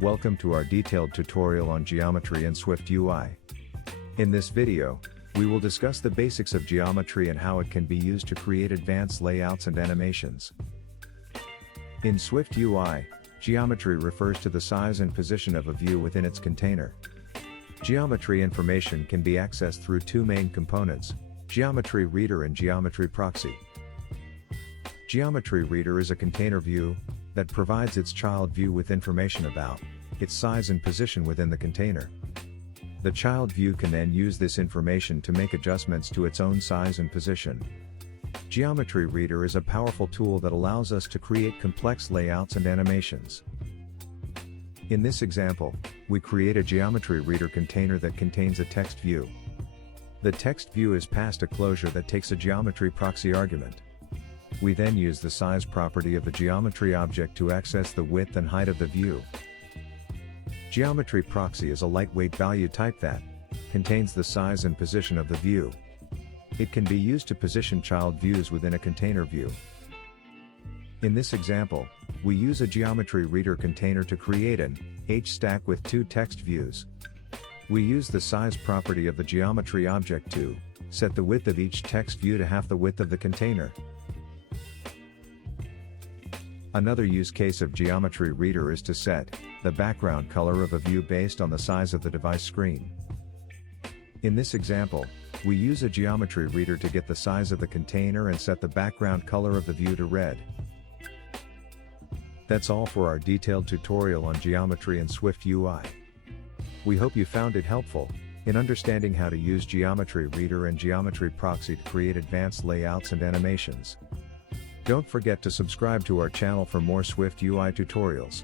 Welcome to our detailed tutorial on geometry and SwiftUI. In this video, we will discuss the basics of geometry and how it can be used to create advanced layouts and animations. In SwiftUI, geometry refers to the size and position of a view within its container. Geometry information can be accessed through two main components, GeometryReader and GeometryProxy. GeometryReader is a container view that provides its child view with information about its size and position within the container. The child view can then use this information to make adjustments to its own size and position. GeometryReader is a powerful tool that allows us to create complex layouts and animations. In this example, we create a GeometryReader container that contains a text view. The text view is passed a closure that takes a GeometryProxy argument. We then use the size property of the geometry object to access the width and height of the view. GeometryProxy is a lightweight value type that contains the size and position of the view. It can be used to position child views within a container view. In this example, we use a GeometryReader container to create an H-stack with two text views. We use the size property of the geometry object to set the width of each text view to half the width of the container. Another use case of GeometryReader is to set the background color of a view based on the size of the device screen. In this example, we use a GeometryReader to get the size of the container and set the background color of the view to red. That's all for our detailed tutorial on geometry and SwiftUI. We hope you found it helpful in understanding how to use GeometryReader and GeometryProxy to create advanced layouts and animations. Don't forget to subscribe to our channel for more SwiftUI tutorials.